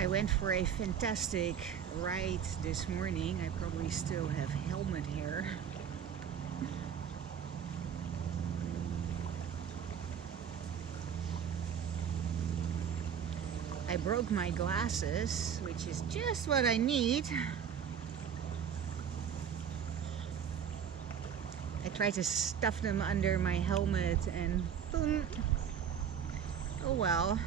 I went for a fantastic ride this morning. I probably still have helmet hair. I broke my glasses, which is just what I need. I tried to stuff them under my helmet and boom. Oh well.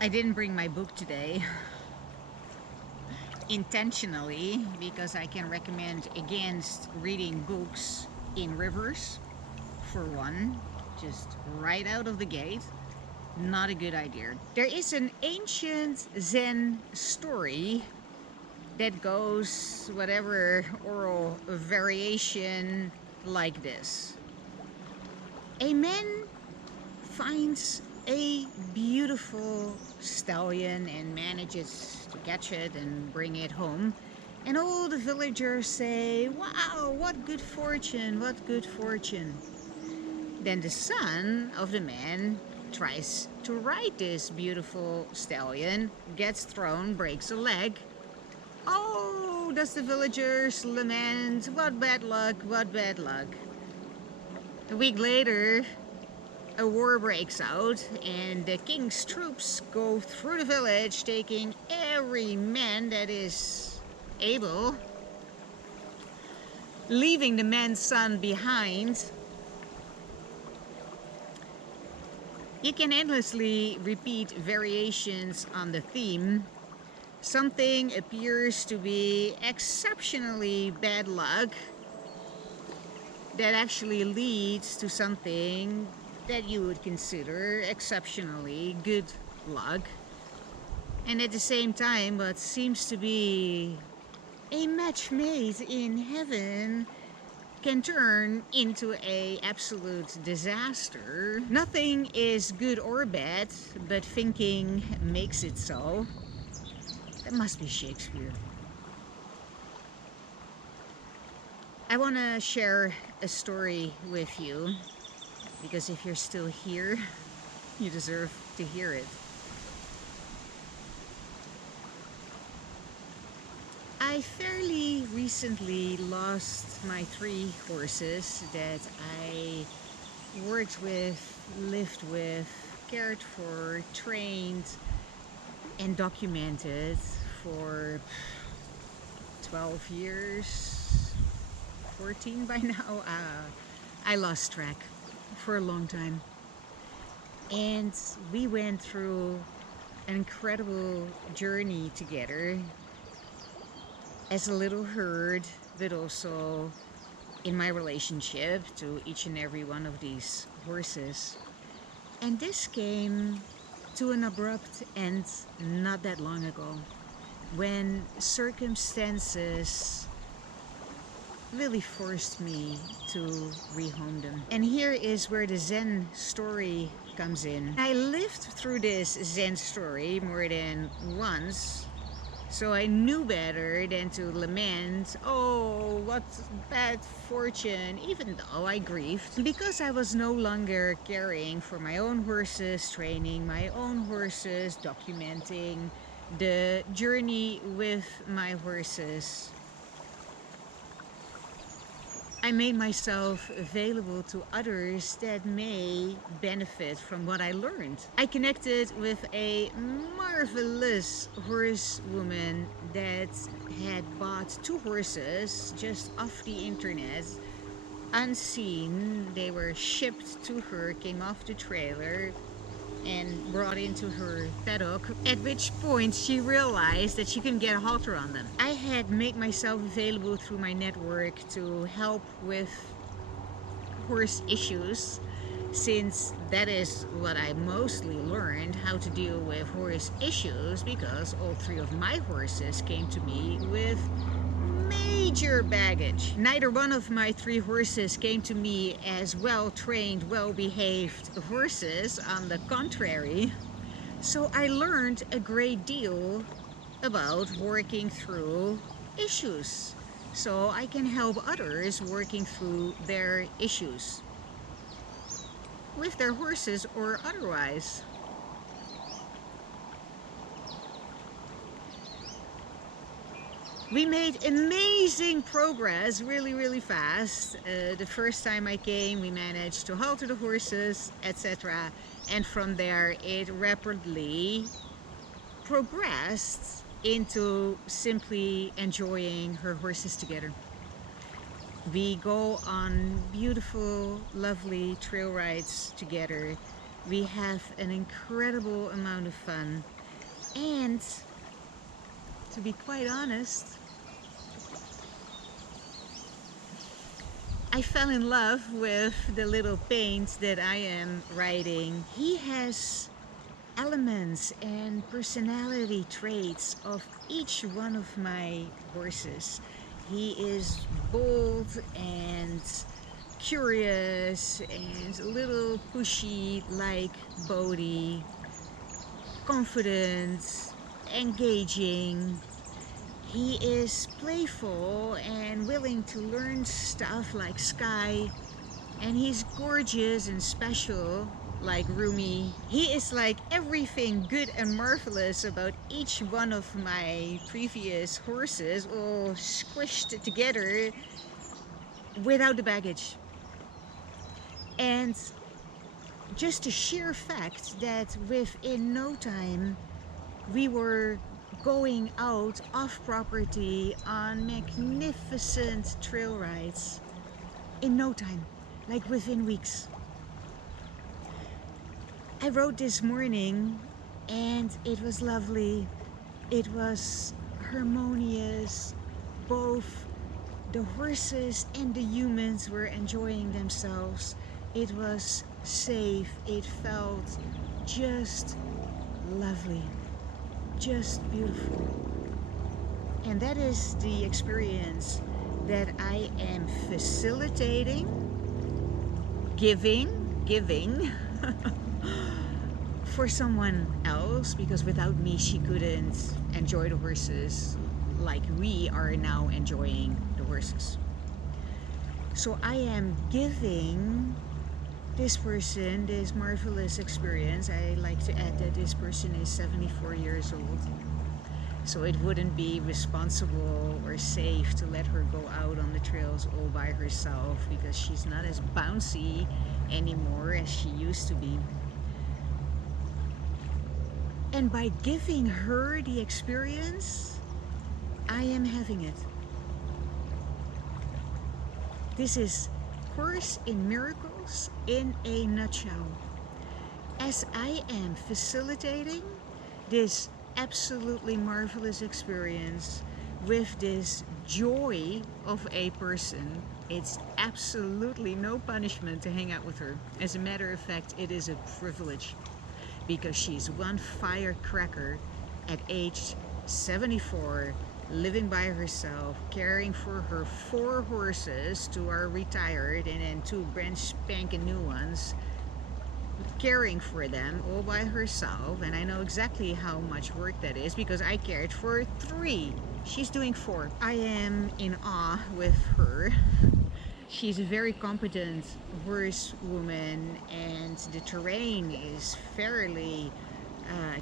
I didn't bring my book today intentionally because I can recommend against reading books in rivers for one, just right out of the gate. Not a good idea. There is an ancient Zen story that goes whatever oral variation like this. A man finds a beautiful stallion and manages to catch it and bring it home. And all the villagers say, "Wow, what good fortune, what good fortune." Then the son of the man tries to ride this beautiful stallion, gets thrown, breaks a leg. Oh, does the villagers lament, "What bad luck, what bad luck." A week later, a war breaks out, and the king's troops go through the village, taking every man that is able, leaving the man's son behind. You can endlessly repeat variations on the theme. Something appears to be exceptionally bad luck that actually leads to something that you would consider exceptionally good luck. And at the same time, what seems to be a match made in heaven can turn into a absolute disaster. Nothing is good or bad, but thinking makes it so. That must be Shakespeare. I want to share a story with you, because if you're still here, you deserve to hear it. I fairly recently lost my 3 horses that I worked with, lived with, cared for, trained, and documented for 12 years, 14 by now. I lost track for a long time. And we went through an incredible journey together as a little herd, but also in my relationship to each and every one of these horses. And this came to an abrupt end not that long ago, when circumstances really forced me to rehome them. And here is where the Zen story comes in. I lived through this Zen story more than once, so I knew better than to lament, oh, what bad fortune, even though I grieved. Because I was no longer caring for my own horses, training my own horses, documenting the journey with my horses, I made myself available to others that may benefit from what I learned. I connected with a marvelous horsewoman that had bought 2 horses just off the internet, unseen. They were shipped to her, came off the trailer, and brought into her paddock, at which point she realized that she couldn't get a halter on them. I had made myself available through my network to help with horse issues, since that is what I mostly learned, how to deal with horse issues, because all 3 of my horses came to me with major baggage. Neither one of my 3 horses came to me as well-trained, well-behaved horses, on the contrary. So I learned a great deal about working through issues, so I can help others working through their issues, with their horses or otherwise. We made amazing progress really fast. The first time I came, we managed to halter the horses, etc. And from there, it rapidly progressed into simply enjoying her horses together. We go on beautiful, lovely trail rides together. We have an incredible amount of fun. And to be quite honest, I fell in love with the little paint that I am riding. He has elements and personality traits of each one of my horses. He is bold and curious and a little pushy like Bodhi, confident, engaging. He is playful and willing to learn stuff like Sky, and he's gorgeous and special like Rumi. He is like everything good and marvelous about each one of my previous horses, all squished together without the baggage. And just the sheer fact that within no time we were going out off property on magnificent trail rides in no time, like within weeks. I rode this morning and it was lovely. It was harmonious. Both the horses and the humans were enjoying themselves. It was safe. It felt just lovely. Just beautiful. And that is the experience that I am facilitating, giving for someone else, because without me she couldn't enjoy the horses like we are now enjoying the horses. So I am giving this person this marvelous experience. I like to add that this person is 74 years old, so it wouldn't be responsible or safe to let her go out on the trails all by herself, because she's not as bouncy anymore as she used to be. And by giving her the experience, I am having it. This is Course in Miracles in a nutshell. As I am facilitating this absolutely marvelous experience with this joy of a person. It's absolutely no punishment to hang out with her. As a matter of fact, it is a privilege because she's one firecracker at age 74, living by herself, caring for her 4 horses, 2 are retired, and then 2 brand spanking new ones, caring for them all by herself. And I know exactly how much work that is because I cared for 3. She's doing 4. I am in awe with her. She's a very competent horsewoman, and the terrain is fairly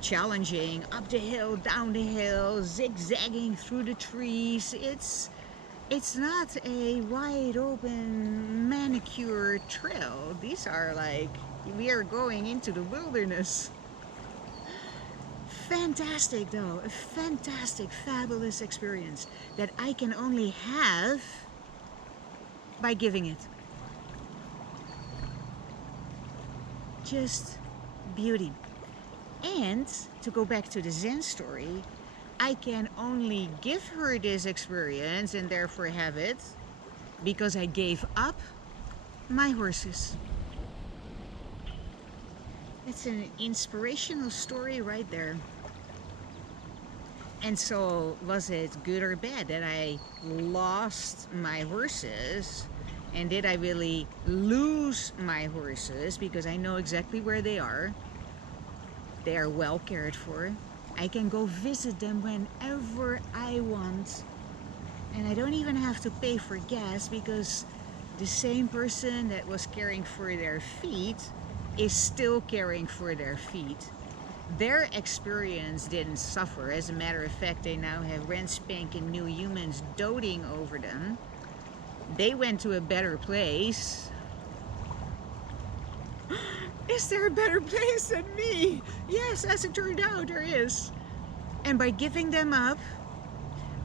challenging. Up the hill, down the hill, zigzagging through the trees. It's not a wide open manicured trail. These are like, we are going into the wilderness. Fantastic though, a fantastic, fabulous experience that I can only have by giving it. Just beauty. And to go back to the Zen story, I can only give her this experience and therefore have it because I gave up my horses. It's an inspirational story right there. And so, was it good or bad that I lost my horses? And did I really lose my horses? Because I know exactly where they are. They are well cared for. I can go visit them whenever I want. And I don't even have to pay for gas because the same person that was caring for their feet is still caring for their feet. Their experience didn't suffer. As a matter of fact, they now have brand spanking new humans doting over them. They went to a better place. Is there a better place than me? Yes, as it turned out, there is. And by giving them up,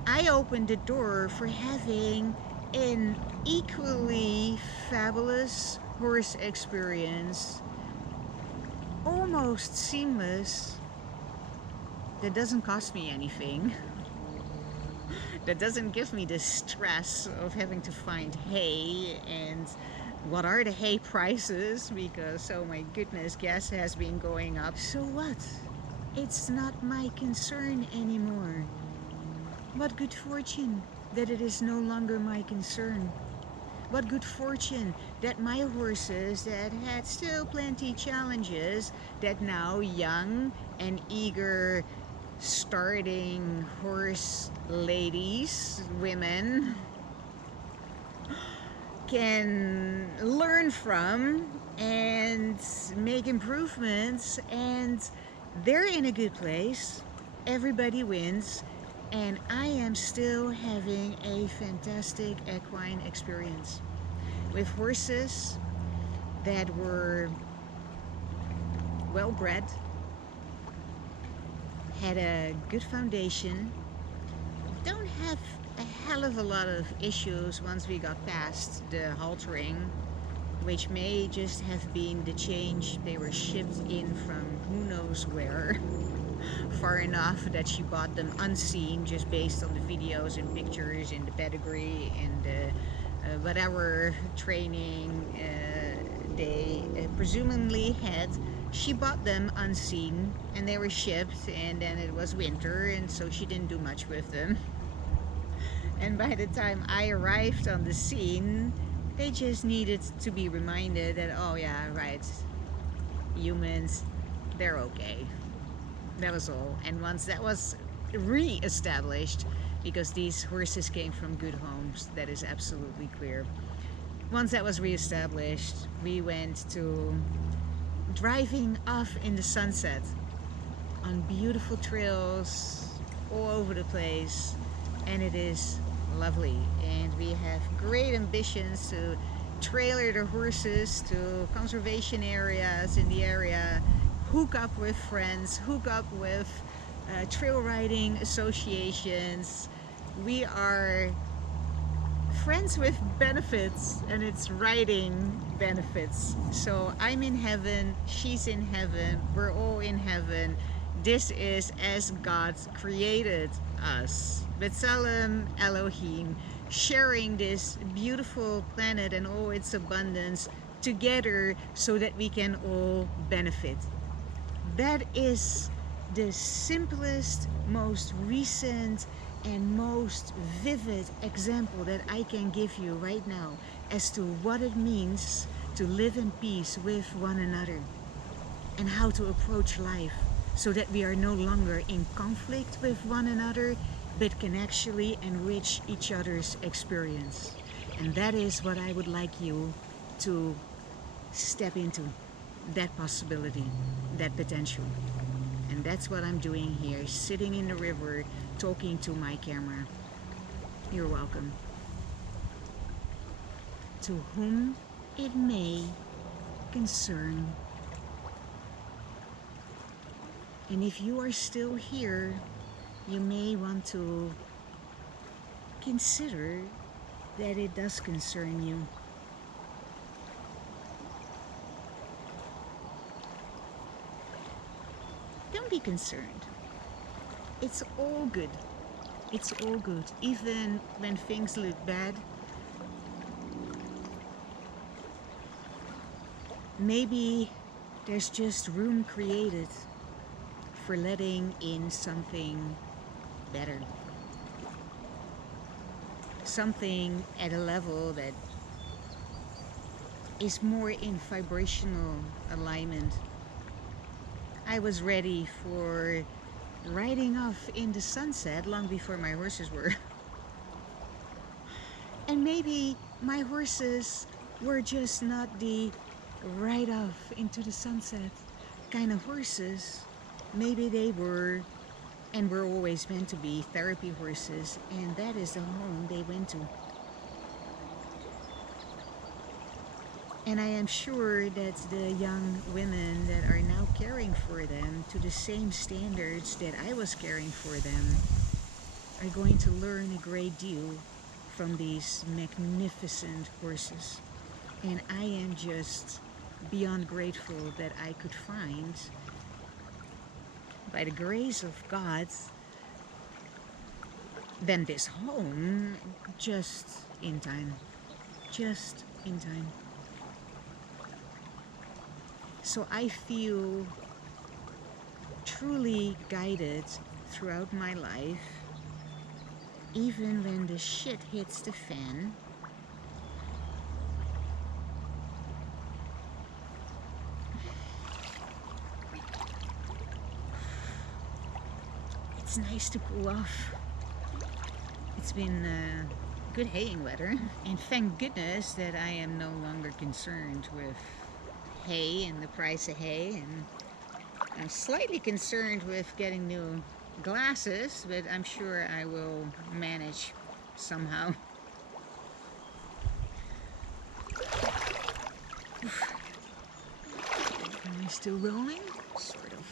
I opened the door for having an equally fabulous horse experience, almost seamless, that doesn't cost me anything, that doesn't give me the stress of having to find hay and what are the hay prices, because oh my goodness, gas has been going up. So what? It's not my concern anymore. What good fortune that it is no longer my concern. What good fortune that my horses that had still plenty challenges, that now young and eager starting horse ladies, women, can learn from and make improvements, and they're in a good place. Everybody wins. And I am still having a fantastic equine experience with horses that were well bred, had a good foundation, don't have a hell of a lot of issues once we got past the haltering, which may just have been the change. They were shipped in from who knows where. Far enough that she bought them unseen, just based on the videos and pictures and the pedigree and the whatever training they presumably had. She bought them unseen and they were shipped, and then it was winter, and so she didn't do much with them. And by the time I arrived on the scene, they just needed to be reminded that, oh yeah, right, humans, they're okay. That was all. And once that was re-established, because these horses came from good homes, that is absolutely clear. Once that was re-established, we went to driving off in the sunset on beautiful trails all over the place, and it is lovely. And we have great ambitions to trailer the horses to conservation areas in the area, hook up with friends, hook up with trail riding associations. We are friends with benefits, and it's riding benefits. So I'm in heaven, she's in heaven, we're all in heaven. This is as God created us. B'Tselem Elohim, sharing this beautiful planet and all its abundance together so that we can all benefit. That is the simplest, most recent, and most vivid example that I can give you right now as to what it means to live in peace with one another and how to approach life so that we are no longer in conflict with one another but can actually enrich each other's experience. And that is what I would like you to step into, that possibility, that potential. And that's what I'm doing here, sitting in the river, talking to my camera. You're welcome. To whom it may concern. And if you are still here, you may want to consider that it does concern you. Don't be concerned. It's all good. It's all good. Even when things look bad, maybe there's just room created for letting in something better. Something at a level that is more in vibrational alignment. I was ready for riding off in the sunset long before my horses were. And maybe my horses were just not the ride off into the sunset kind of horses. Maybe they were, and were always meant to be, therapy horses, and that is the home they went to. And I am sure that the young women that are now caring for them to the same standards that I was caring for them are going to learn a great deal from these magnificent horses. And I am just beyond grateful that I could find, by the grace of God, then this home just in time. Just in time. So I feel truly guided throughout my life, even when the shit hits the fan. It's nice to cool off. It's been good haying weather, and thank goodness that I am no longer concerned with hay and the price of hay, and I'm slightly concerned with getting new glasses, but I'm sure I will manage somehow. Am I still rolling? Sort of.